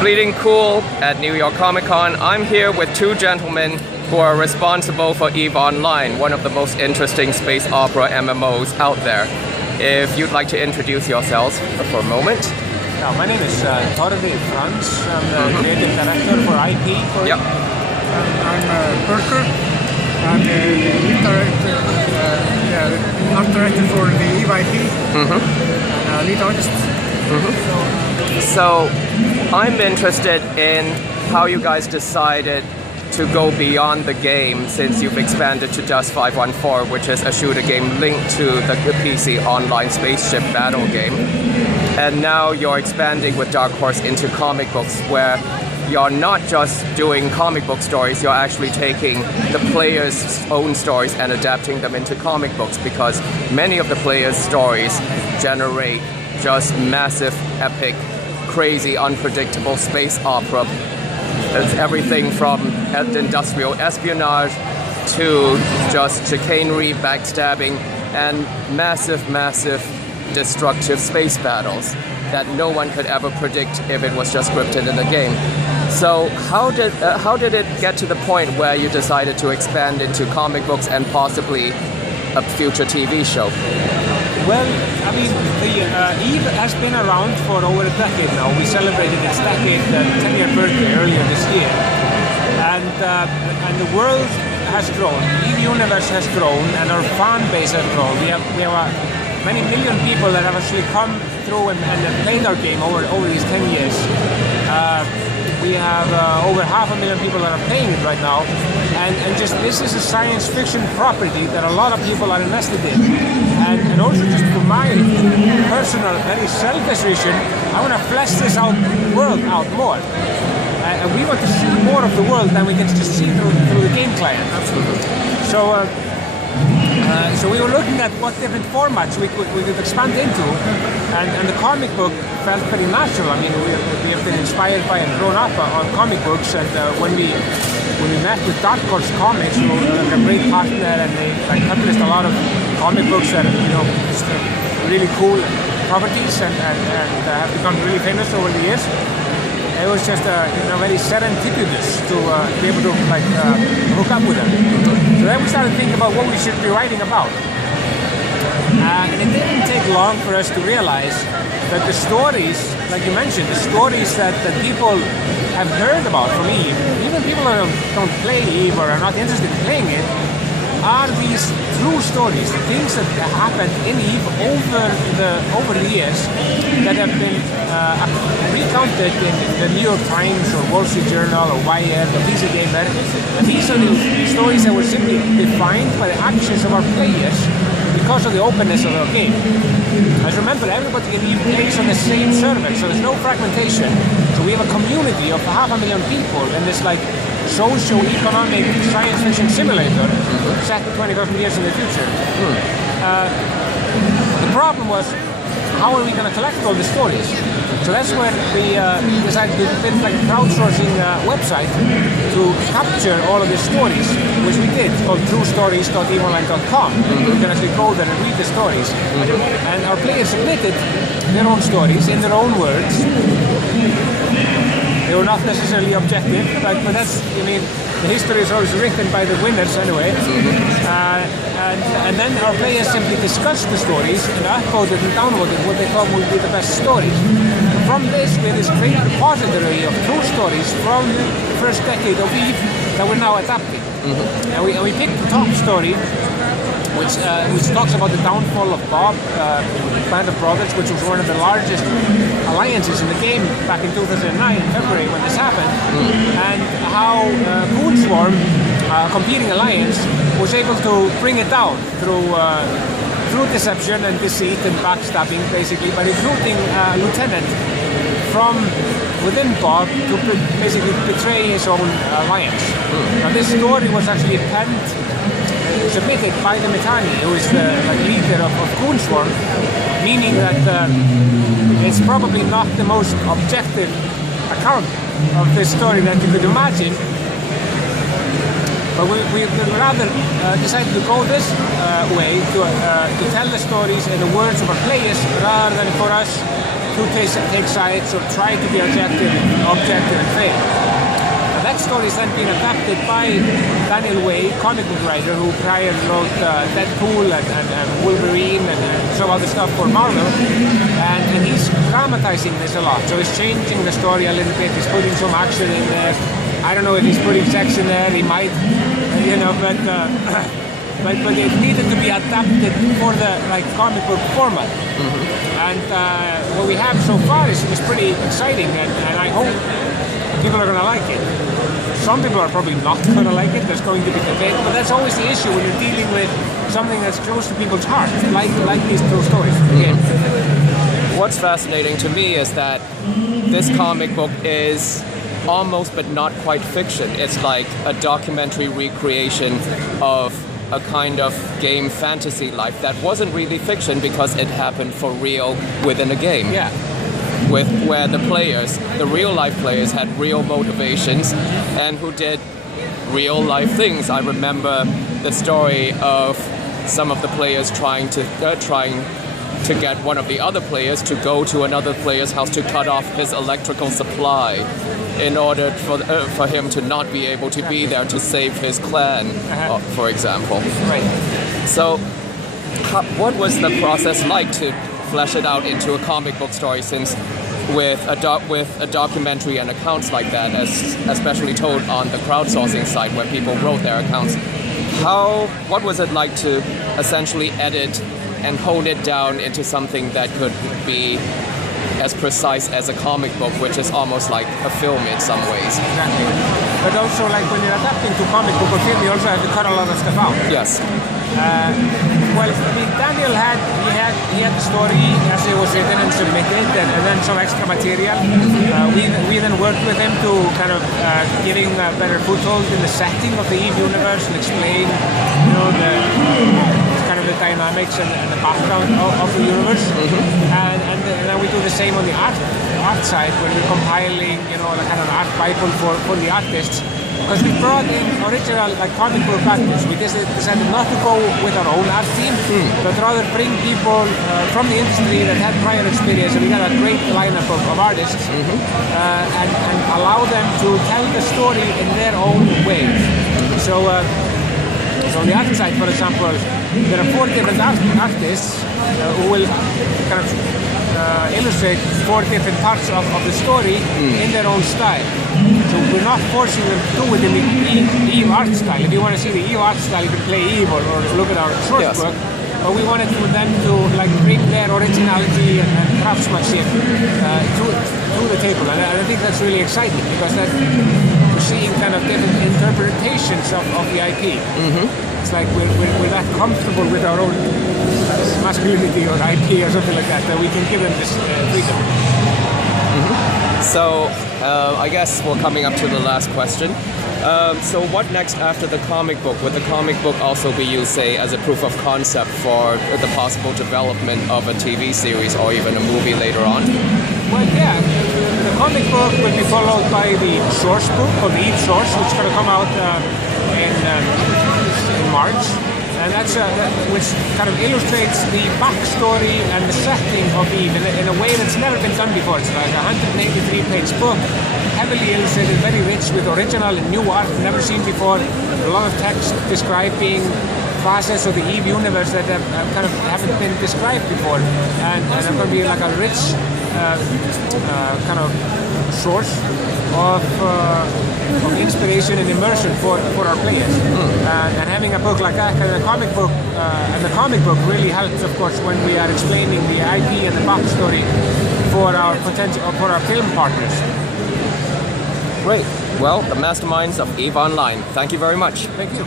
Bleeding Cool at New York Comic Con. I'm here with two gentlemen who are responsible for EVE Online, one of the most interesting space opera MMOs out there. If you'd like to introduce yourselves for a moment. Yeah, my name is Torfi, Frans. I'm the creative director for IP. Yep. I'm Börkur. I'm the lead director, art director for the EVE IP, and lead artist. So I'm interested in how you guys decided to go beyond the game since you've expanded to Dust 514, which is a shooter game linked to the PC online spaceship battle game. And now you're expanding with Dark Horse into comic books, where you're not just doing comic book stories, you're actually taking the players' own stories and adapting them into comic books, because many of the players' stories generate just massive, epic, crazy, unpredictable space opera. It's everything from industrial espionage to just chicanery, backstabbing, and massive, massive destructive space battles that no one could ever predict if it was just scripted in the game. So how did it get to the point where you decided to expand into comic books and possibly a future TV show? Well, I mean, the EVE has been around for over a decade now. We celebrated its decade 10-year birthday earlier this year, and the world has grown. The EVE universe has grown, and our fan base has grown. We have many million people that have actually come through and played our game over these 10 years. We have over 500,000 people that are playing it right now, and just this is a science fiction property that a lot of people are invested in. And also just for my personal, very selfish vision, I want to flesh this world out more. And we want to see more of the world than we can just see through the game client. Absolutely. So we were looking at what different formats we could expand into, and the comic book felt pretty natural. I mean, we have been inspired by and grown up on comic books, and when we met with Dark Horse Comics, who are a great partner, and they published a lot of comic books that just really cool properties and have become really famous over the years. It was just very serendipitous to be able to hook up with them. So then we started thinking about what we should be writing about. And it didn't take long for us to realize that the stories, like you mentioned, the stories that people have heard about from EVE, even people that don't play EVE or are not interested in playing it, are these true stories, the things that happened in EVE over the years that have been recounted in the New York Times or Wall Street Journal or Wired or PC Gamer. And these are the stories that were simply defined by the actions of our players because of the openness of our game. As remember, everybody in EVE plays on the same server, so there's no fragmentation. So we have a community of 500,000 people in this socio-economic science fiction simulator set 20,000 years in the future. The problem was, how are we going to collect all the stories? So that's when we decided to build a crowdsourcing website to capture all of the stories, which we did, called truestories.eveonline.com. You can actually go there and read the stories. And our players submitted their own stories in their own words. They were not necessarily objective, but that's, the history is always written by the winners anyway. And then our players simply discussed the stories and upvoted and downvoted what they thought would be the best stories. From this, we have this great repository of true stories from the first decade of EVE that we're now adapting. And we picked the top story, which talks about the downfall of Bob, Band of Brothers, which was one of the largest alliances in the game back in 2009, February, when this happened, and how Moonswarm, a competing alliance, was able to bring it down through deception and deceit and backstabbing, basically, by recruiting a lieutenant from within Bob to basically betray his own alliance. Now, this story was actually submitted by the Metani, who is the leader of Moonswarm, meaning that it's probably not the most objective account of this story that you could imagine. But we rather decided to go this way, to tell the stories in the words of our players, rather than for us to take sides or try to be objective and fair. That story is then being adapted by Daniel Way, comic book writer, who prior wrote Deadpool and Wolverine and some other stuff for Marvel, and he's dramatizing this a lot. So he's changing the story a little bit. He's putting some action in there. I don't know if he's putting sex in there. He might, but it needed to be adapted for the comic book format. And what we have so far is pretty exciting, and I hope people are going to like it. Some people are probably not going to like it. There's going to be debate, but that's always the issue when you're dealing with something that's close to people's hearts, like these two stories. What's fascinating to me is that this comic book is almost but not quite fiction. It's like a documentary recreation of a kind of game fantasy life that wasn't really fiction because it happened for real within a game. Yeah. Where the real life players had real motivations and who did real life things. I remember the story of some of the players trying to get one of the other players to go to another player's house to cut off his electrical supply in order for him to not be able to be there to save his clan, for example. Right. So, what was the process like to flesh it out into a comic book story, since with a documentary and accounts like that, especially told on the crowdsourcing site where people wrote their accounts, what was it like to essentially edit and hone it down into something that could be as precise as a comic book, which is almost like a film in some ways? Exactly. But also, when you're adapting to comic book or film, you also have to cut a lot of stuff out. Yes. Daniel had the story as it was written and submitted, and then some extra material. We then worked with him to kind of giving a better foothold in the setting of the EVE universe and explain, the dynamics and the background of the universe. And then we do the same on the art side when we're compiling, the kind of art bible for the artists. Because we brought in original comic book artists. We decided not to go with our own art team, but rather bring people from the industry that had prior experience, and we got a great lineup of artists, and allow them to tell the story in their own way. So on the art side, for example, there are 4 different artists who will kind of illustrate 4 different parts of the story in their own style. So we're not forcing them to do it in the EVE art style. If you want to see the EVE art style, you can play EVE or look at our source book. But we wanted them to bring their originality and craftsmanship to the table, and I think that's really exciting because we're seeing kind of different interpretations of the IP. It's like we're that comfortable with our own masculinity or IP or something like that we can give them this freedom. So I guess we're coming up to the last question. So what next after the comic book? Would the comic book also be used, say, as a proof of concept for the possible development of a TV series or even a movie later on? Well, yeah. The comic book will be followed by the source book, or the EVE source, which is going to come out in March. And that's which kind of illustrates the backstory and the setting of EVE in a way that's never been done before. It's like a 183-page book, heavily illustrated, very rich with original and new art never seen before. A lot of text describing facets of the EVE universe that haven't been described before, and it's going to be like a rich kind of source of inspiration and immersion for our players. And having a book like that, and the comic book really helps, of course, when we are explaining the IP and the backstory for our film partners. Great. Well, the masterminds of EVE Online. Thank you very much. Thank you.